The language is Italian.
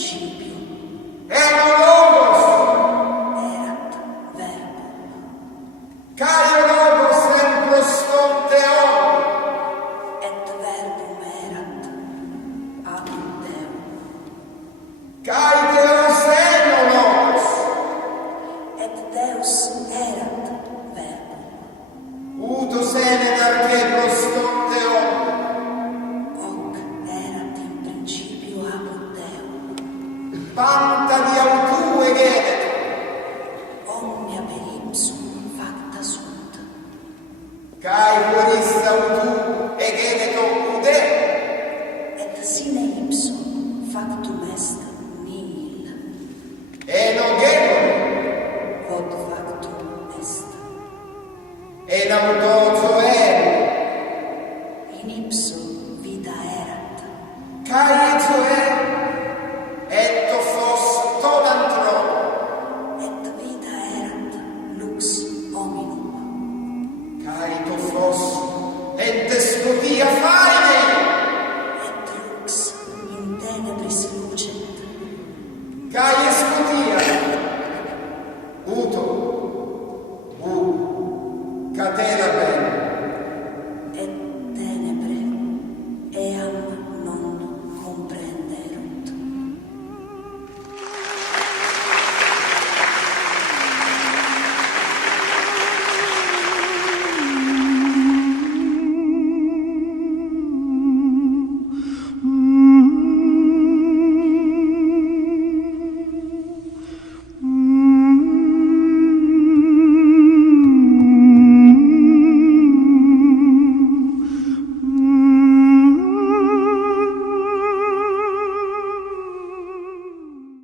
principio. Ego logos. Erat verbo. Kai logos en prostonteon. Et verbum erat apud Deum. Kai Deus eno logos. Et Deus erat verbo. Utus enem arche prostonteon. Hoc erat in principio apud Deum. Panta di autu egenet. Omnia per ipsum facta sunt. Kai quoris autu egeneto ude. Et sine ipsum factum est nihil. Eno gemon. Quod factum est. En auto zoen. In ipso vita erat. Kai zoen. Et fos tonantro. Et vita erat lux hominum. Kai fos et despotia faine. Et lux in tenebris lucet. Kai escut